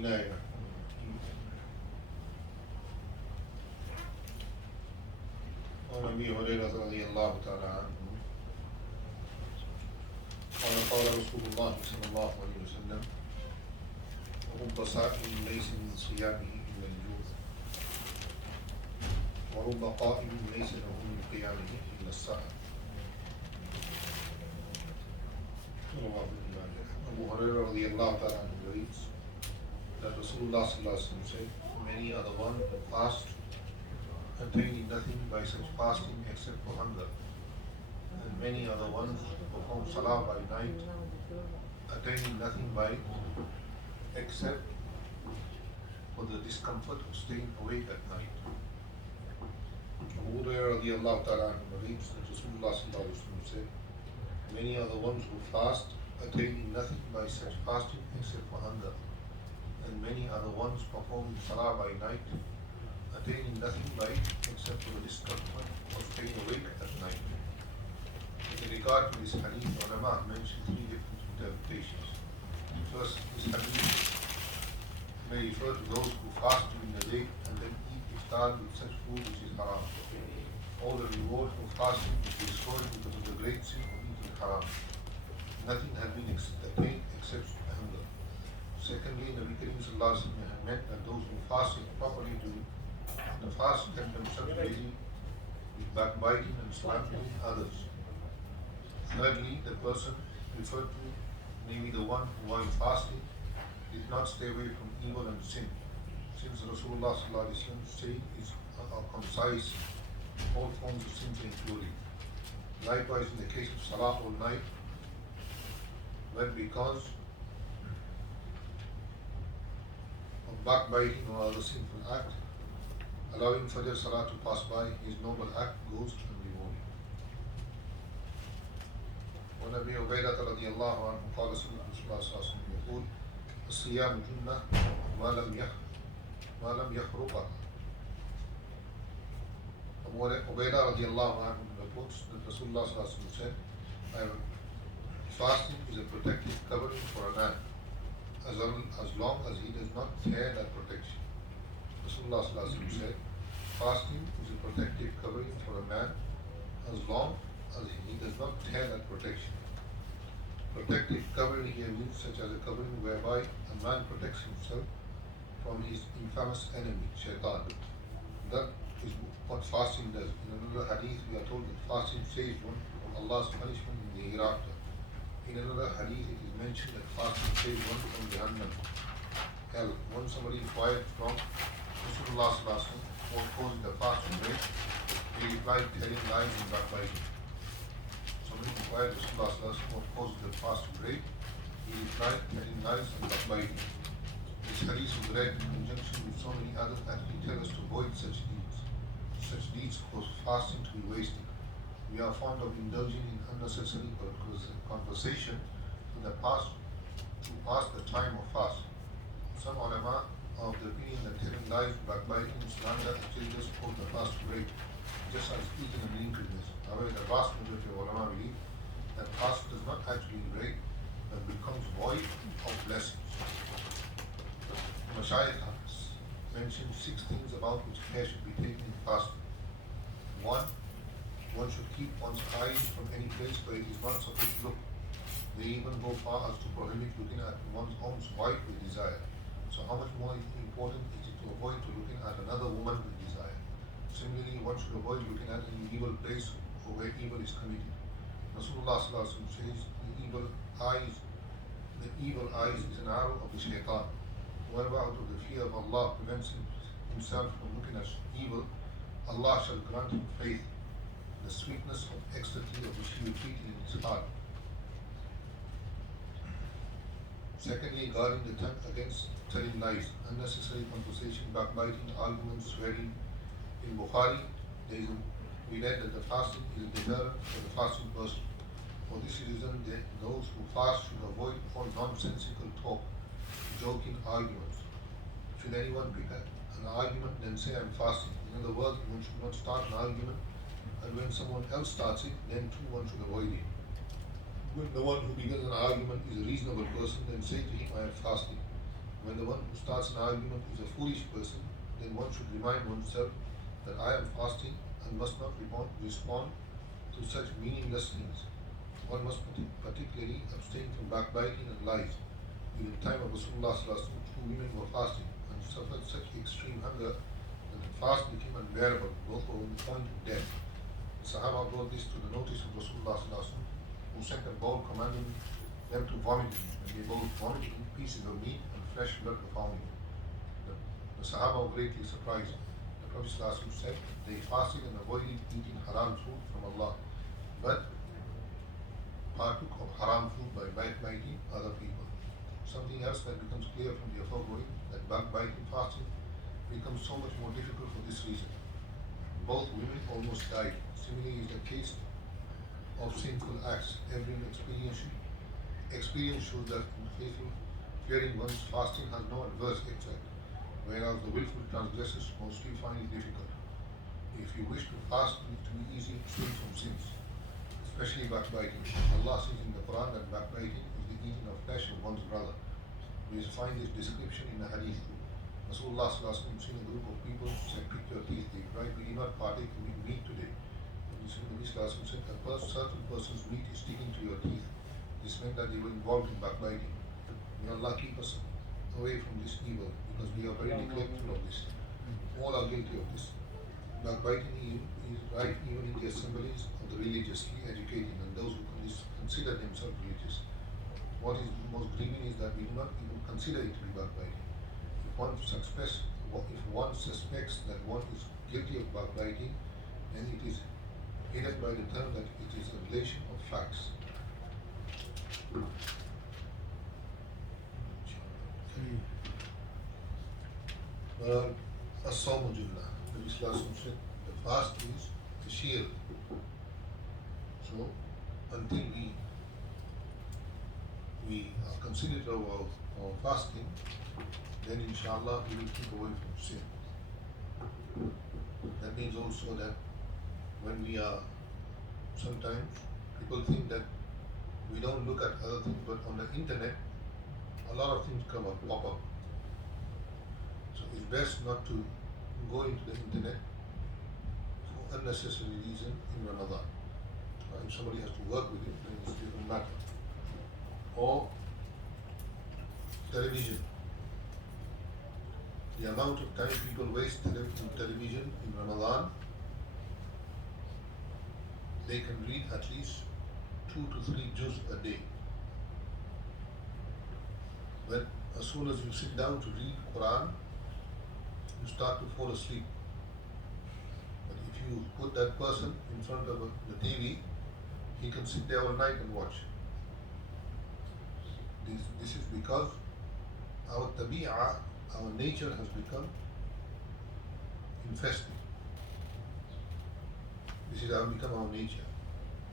الله. وعن ابي هريره رضي الله تعالى عنه قال رسول الله صلى الله عليه وسلم: ورب صائم ليس من صيامه الا الجوع، ورب قائم ليس له من قيامه الا السحر. Abu Hurairah radiallahu ta'ala anhu reads that Rasulullah sallallahu alaihi wasallam said, many are the ones who fast, attaining nothing by such fasting except for hunger. And many are the ones who perform Salah by night, attaining nothing by except for the discomfort of staying awake at night. Abu Hurairah radiallahu ta'ala anhu reads that Rasulullah sallallahu alaihi wasallam said, many are the ones who fast, attaining nothing by such fasting except for hunger. And many are the ones performing Salah by night, attaining nothing by except for the discomfort of staying awake at night. In regard to this hadith, ulama mentioned three different interpretations. First, this hadith may refer to those who fast during the day and then eat iftar with such food which is haram. All the reward of fasting is destroyed because of the great sin of eating haram. Nothing has been attained except hunger. Secondly, Nabi Kareem sallallahu alaihi wasallam meant that those who fasted properly during the fast kept themselves busy with backbiting and slandering others. Thirdly, the person referred to, namely the one who while fasting did not stay away from evil and sin, since Rasulullah sallallahu alaihi wasallam saying is concise, all forms of sin including. Likewise, in the case of Salah all night, when because of backbiting or other sinful act, allowing Fajr Salah to pass by, his noble act goes unrewarded. وعن ابي عبيدة رضي الله عنه قال سمعت رسول الله صلى الله عليه وسلم يقول: الصيام جنة ما لم يخرقها. Abu Ubaidah radiallahu anhu reports that Rasulullah sallallahu alaihi wasallam said, fasting is a protective covering for a man as long as he does not tear that protection. Rasulullah sallallahu alaihi wasallam said, fasting is a protective covering for a man as long as he does not tear that protection. Protective covering here means such as a covering whereby a man protects himself from his infamous enemy, shaitan. That is what fasting does. In another hadith we are told that fasting saves one from Allah's punishment in the hereafter. In another hadith it is mentioned that fasting saves one from Jahannam, hell. Once somebody inquired from Rasulullah sallallahu alaihi wasallam what caused the fast to break, he replied, telling lies and backbiting. Somebody inquired Rasulullah sallallahu alaihi wasallam what caused the fast to break, he replied, telling lies and backbiting. This hadith is read in conjunction with so many others that he tells us to avoid such deeds. Such deeds cause fasting to be wasted. We are fond of indulging in unnecessary conversation to pass the time of fast. Some ulama are of the opinion that telling lies, backbiting, slander, and just cause the fast to break, just as eating and drinking is. However, the vast majority of ulama believe that fast does not actually break, but becomes void of blessings. Mashayikh mentioned 6 things about which care should be taken in fasting. 1. One should keep one's eyes from any place where it is not supposed to look. They even go far as to prohibit looking at one's own wife with desire. So how much more important is it to avoid looking at another woman with desire? Similarly, one should avoid looking at any evil place or where evil is committed. Rasulullah sallallahu alaihi wasallam says, the evil eyes is an arrow of the shaitan. Whoever out of the fear of Allah prevents himself from looking at evil, Allah shall grant him faith, the sweetness of ecstasy of which he repeated in his heart. Secondly, guarding the tongue against telling lies, unnecessary conversation, backbiting, arguments, swearing. In Bukhari, we read that the fasting is a deterrent for the fasting person. For this reason, those who fast should avoid all nonsensical talk, joking arguments. Should anyone begin an argument, then say, I'm fasting. In other words, one should not start an argument, and when someone else starts it, then too one should avoid it. When the one who begins an argument is a reasonable person, then say to him, I am fasting. when the one who starts an argument is a foolish person, then one should remind oneself that I am fasting and must not respond to such meaningless things. One must particularly abstain from backbiting and lies. During the time of Rasulullah, two women were fasting and suffered such extreme hunger that the fast became unbearable, both were on the point of death. The Sahaba brought this to the notice of Rasulullah, who sent a bowl commanding them to vomit it, and they both vomited pieces of meat and fresh blood were found. The Sahaba were greatly surprised. The Prophet said they fasted and avoided eating haram food from Allah, but partook of haram food by backbiting other people. Something else that becomes clear from the foregoing, that backbiting fasting becomes so much more difficult for this reason. Both women almost died. Similarly is the case of sinful acts. Every experience shows that fearing one's fasting has no adverse effect, whereas the willful transgressors mostly find it difficult. If you wish to fast, it will be easy to abstain from sins, especially backbiting. Allah says in the Quran that backbiting is the eating of flesh of one's brother. We find this description in the Hadith. Rasulullah seen a group of people said, pick your teeth, they cried, we did not partake in meat today. Nabi said, a certain person's meat is sticking to your teeth. This meant that they were involved in backbiting. May Allah keep us away from this evil, because we are very neglectful of this. All are guilty of this. Backbiting is right even in the assemblies of the religiously educated and those who consider themselves religious. What is most grieving is that we do not even consider it to be backbiting. If one suspects that one is guilty of backbiting, then it is hidden by the term that it is a relation of facts. As-sawmu junnah. The Islam said the fast is a shield. So until we are considerate of our fasting, then inshallah we will keep away from sin. That means also that when we are, sometimes people think that we don't look at other things, but on the internet a lot of things pop up. So it's best not to go into the internet for unnecessary reason in Ramadan. If somebody has to work with it, then it's a different matter. Or television. The amount of time people waste in television in Ramadan, they can read at least 2 to 3 juz a day. But as soon as you sit down to read Quran, you start to fall asleep. But if you put that person in front of the TV, he can sit there all night and watch. This is because our tabi'ah, our nature has become infested. This is how become our nature.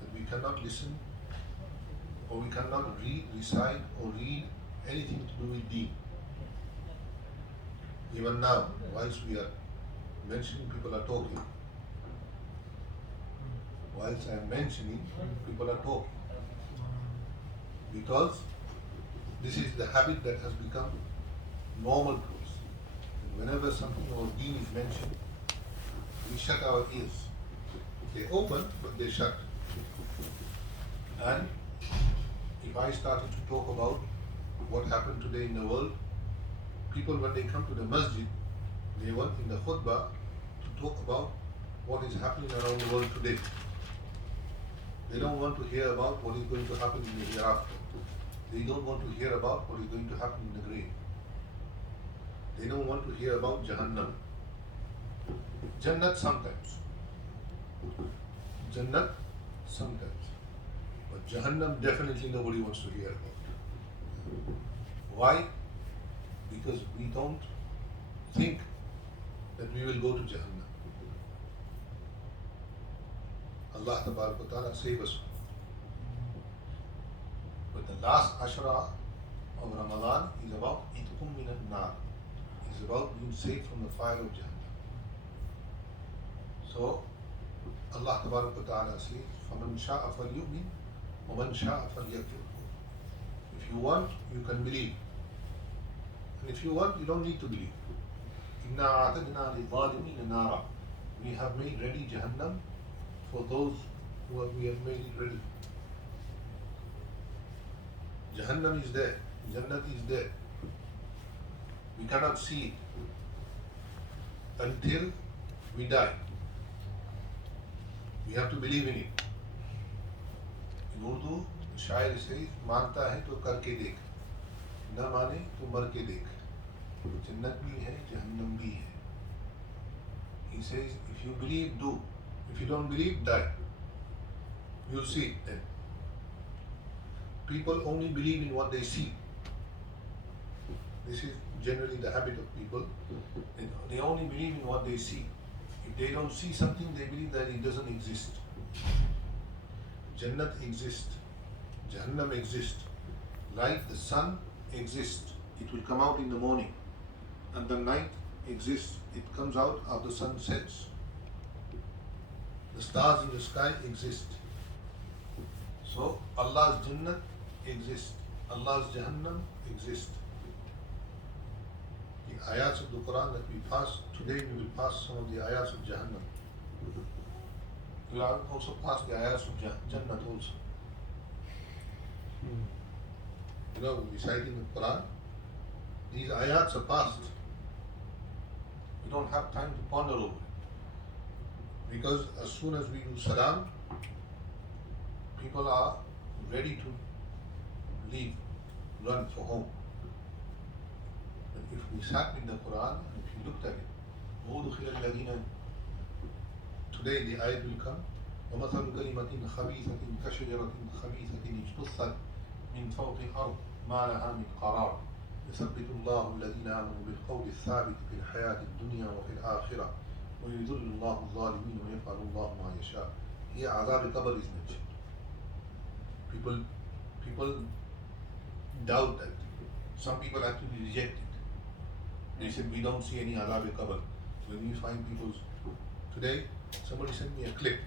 That we cannot listen, or we cannot recite or read anything to do with deen. Even now, whilst we are mentioning, people are talking. Whilst I am mentioning, people are talking. Because this is the habit that has become normal to us. And whenever something of deen is mentioned, we shut our ears. They open, but they shut. And if I started to talk about what happened today in the world, people when they come to the Masjid, they want in the khutbah to talk about what is happening around the world today. They don't want to hear about what is going to happen in the hereafter. They don't want to hear about what is going to happen in the grave. They don't want to hear about Jahannam. Jannat sometimes. Jannat sometimes. But Jahannam definitely nobody wants to hear about. Why? Because we don't think that we will go to Jahannam. Allah Ta'ala save us. But the last Ashra of Ramadan is about Itqum min al-Nar. It's about being saved from the fire of Jahannam. So Allah Ta'ala says, فَمَنْ شَاءَ فَلْيُؤْمِنْ وَمَنْ شَاءَ فَلْيَكْفُرْ. If you want, you can believe. And if you want, you don't need to believe. إِنَّا أَعْتَدْنَا لِلظَّالِمِينَ نَارًا. We have made ready Jahannam for those we have made it ready. Jahannam is there, Jannat is there. We cannot see it until we die. We have to believe in it. In Urdu, the Shair says, मानता है तो करके देख, न माने तो मर के देख. Jannat bhi hai, Jahannam bhi hai. He says, if you believe, do. If you don't believe, die. You'll see it then. People only believe in what they see. This is generally the habit of people. They only believe in what they see. If they don't see something, they believe that it doesn't exist. Jannat exists. Jahannam exists. Like the sun exists. It will come out in the morning. And the night exists. It comes out after the sun sets. The stars in the sky exist. So Allah's Jannat exists. Allah's Jahannam exists. The ayats of the Quran that we pass, today we will pass some of the ayats of Jahannam. We will also pass the ayats of Jannat also. You know, reciting the Quran, these ayats are passed. We don't have time to ponder over it. Because as soon as we do salam, people are ready to leave, run for home. But if we sat in the Quran, and if you looked at it, today the ayat will come, وَمَثَلُ كَلِمَةٍ خَبِيثَةٍ كَشَجَرَةٍ خَبِيثَةٍ اجْتُثَّتْ مِنْ فَوْقِ الْأَرْضِ مَا لَهَا مِنْ قَرَارٍ يثبت الله الذين آمنوا بالقول الثابت في الحياة الدنيا وفي الآخرة ويذل الله الظالمين ويفعل الله ما يشاء. Here عذاب القبر is mentioned. People doubt that. Some people actually reject it. They said we don't see any azab al-qabr. When we find people's today, somebody sent me a clip.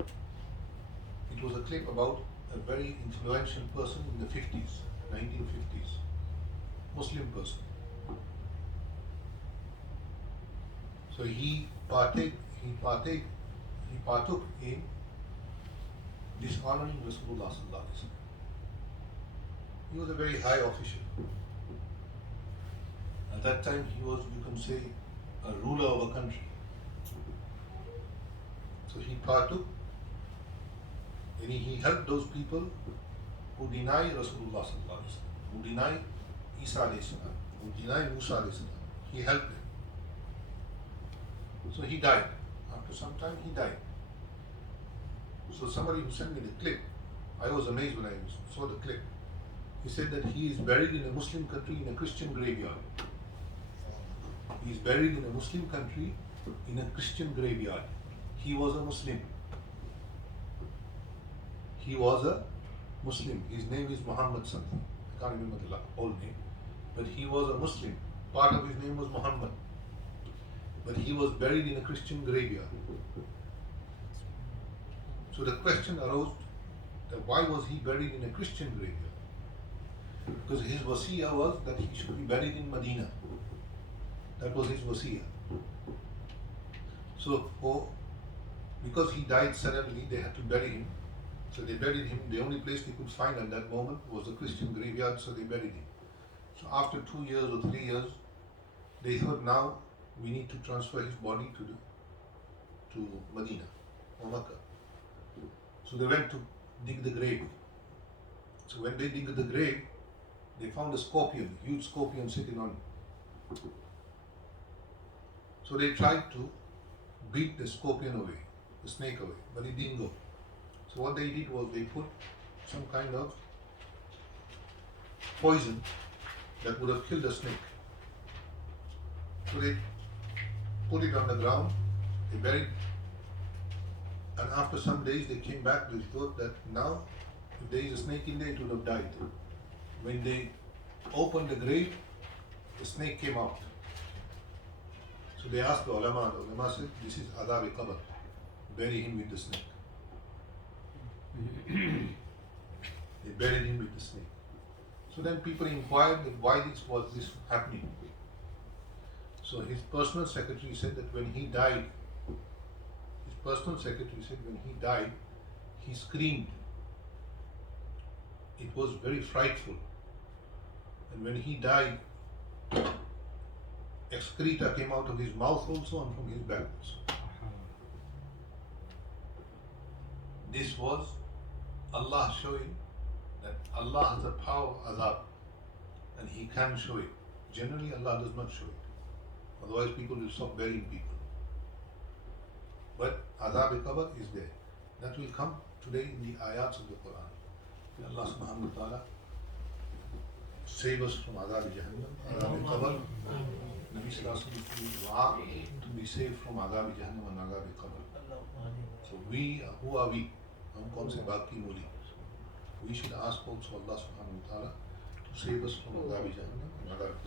It was a clip about a very influential person in the 50s, 1950s. Muslim person. So he partook in dishonoring Rasulullah sallallahu alaihi wasallam. He was a very high official. At that time he was, you can say, a ruler of a country. So he partook and he helped those people who deny Rasulullah sallallahu alaihi wasallam, who deny Isa alayhi salam, who deny Musa alayhi salam. He helped them. So he died. After some time he died. So somebody who sent me the clip, I was amazed when I saw the clip. He said that he is buried in a Muslim country in a Christian graveyard. He is buried in a Muslim country in a Christian graveyard. He was a Muslim. He was a Muslim. His name is Mohammad something. I can't remember the whole name. But he was a Muslim. Part of his name was Mohammad. But he was buried in a Christian graveyard. So the question arose that why was he buried in a Christian graveyard? Because his wasiyah was that he should be buried in Medina. That was his wasiyah. So because he died suddenly, they had to bury him. So they buried him. The only place they could find at that moment was a Christian graveyard, so they buried him. So after 2 years or 3 years, they thought now we need to transfer his body to Medina or Makkah. So they went to dig the grave. So when they dig the grave, they found a scorpion, huge scorpion sitting on it. So they tried to beat the scorpion away, the snake away, but it didn't go. So what they did was they put some kind of poison that would have killed the snake. So they put it on the ground, they buried, and after some days they came back. They thought that now, if there is a snake in there, it would have died. When they opened the grave, the snake came out. So they asked the ulama. The ulama said, "This is adab al-qabr. Bury him with the snake." They buried him with the snake. So then people inquired that why this was this happening. So his personal secretary said that when he died, he screamed. It was very frightful. And when he died, excreta came out of his mouth also and from his back also. This was Allah showing that Allah has the power of azab and He can show it. Generally Allah does not show it. Otherwise people will stop burying people. But azab-e-qabr is there. That will come today in the ayats of the Quran. May Allah subhanahu wa ta'ala save us from azab-e-jahannam, azab-e-qabr. Nabi sallallahu alayhi wa sallam dua to be saved from azab-e-jahannam and azab-e-qabr. So we, who are we? हम कौन से बाग की मूली? We should ask also Allah subhanahu wa ta'ala to save us from azab-e-jahannam and azab-e-qabr.